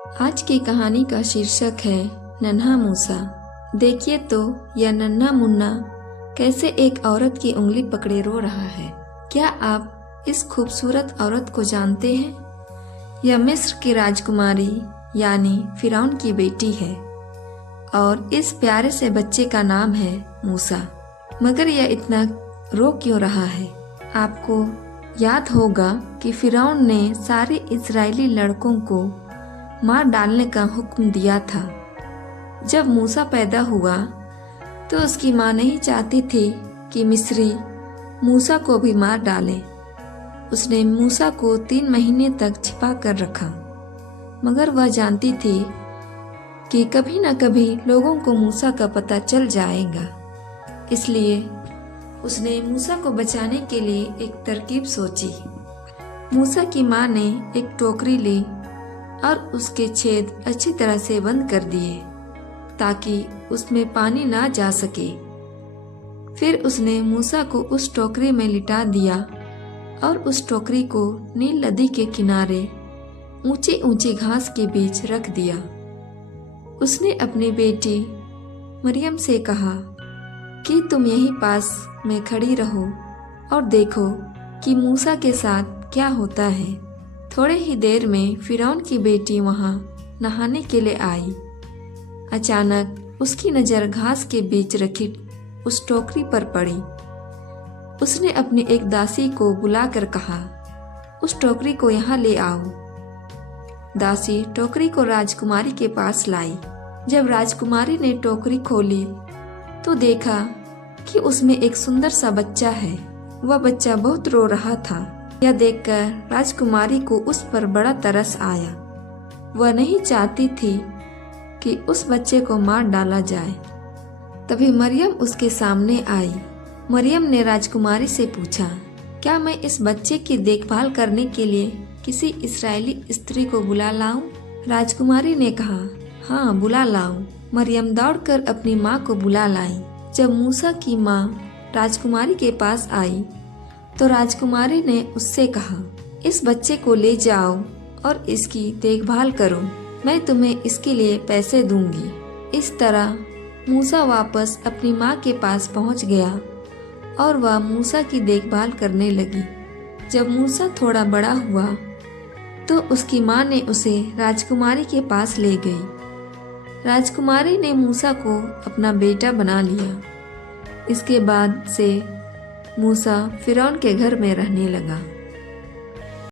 आज की कहानी का शीर्षक है नन्हा मूसा। देखिए तो यह नन्हा मुन्ना कैसे एक औरत की उंगली पकड़े रो रहा है। क्या आप इस खूबसूरत औरत को जानते हैं? यह मिस्र की राजकुमारी यानी फिरौन की बेटी है और इस प्यारे से बच्चे का नाम है मूसा। मगर यह इतना रो क्यों रहा है? आपको याद होगा कि फिरौन ने सारे इजरायली लड़कों को मार डालने का हुक्म दिया था। जब मूसा पैदा हुआ तो उसकी माँ नहीं चाहती थी कि मिस्री मूसा को भी मार डाले। उसने मूसा को 3 महीने तक छिपा कर रखा, मगर वह जानती थी कि कभी न कभी लोगों को मूसा का पता चल जाएगा। इसलिए उसने मूसा को बचाने के लिए एक तरकीब सोची। मूसा की माँ ने एक टोकरी ली और उसके छेद अच्छी तरह से बंद कर दिए ताकि उसमें पानी ना जा सके। फिर उसने मूसा को उस टोकरी में लिटा दिया और उस टोकरी को नील नदी के किनारे ऊंची ऊंची घास के बीच रख दिया। उसने अपनी बेटी मरियम से कहा कि तुम यहीं पास में खड़ी रहो और देखो कि मूसा के साथ क्या होता है। थोड़े ही देर में फिरौन की बेटी वहां नहाने के लिए आई। अचानक उसकी नजर घास के बीच रखी उस टोकरी पर पड़ी। उसने अपनी एक दासी को बुलाकर कहा, उस टोकरी को यहाँ ले आओ। दासी टोकरी को राजकुमारी के पास लाई। जब राजकुमारी ने टोकरी खोली तो देखा कि उसमें एक सुंदर सा बच्चा है। वह बच्चा बहुत रो रहा था। यह देखकर राजकुमारी को उस पर बड़ा तरस आया। वह नहीं चाहती थी कि उस बच्चे को मार डाला जाए। तभी मरियम उसके सामने आई। मरियम ने राजकुमारी से पूछा, क्या मैं इस बच्चे की देखभाल करने के लिए किसी इस्राएली स्त्री को बुला लाऊं? राजकुमारी ने कहा, हाँ बुला लाओ। मरियम दौड़कर अपनी माँ को बुला लाई। जब मूसा की माँ राजकुमारी के पास आई तो राजकुमारी ने उससे कहा, इस बच्चे को ले जाओ और इसकी देखभाल करो। मैं तुम्हें इसके लिए पैसे दूंगी। इस तरह मूसा वापस अपनी माँ के पास पहुँच गया और वह मूसा की देखभाल करने लगी। जब मूसा थोड़ा बड़ा हुआ तो उसकी माँ ने उसे राजकुमारी के पास ले गई। राजकुमारी ने मूसा को अपना बेटा बना लिया। इसके बाद से मूसा फिरौन के घर में रहने लगा।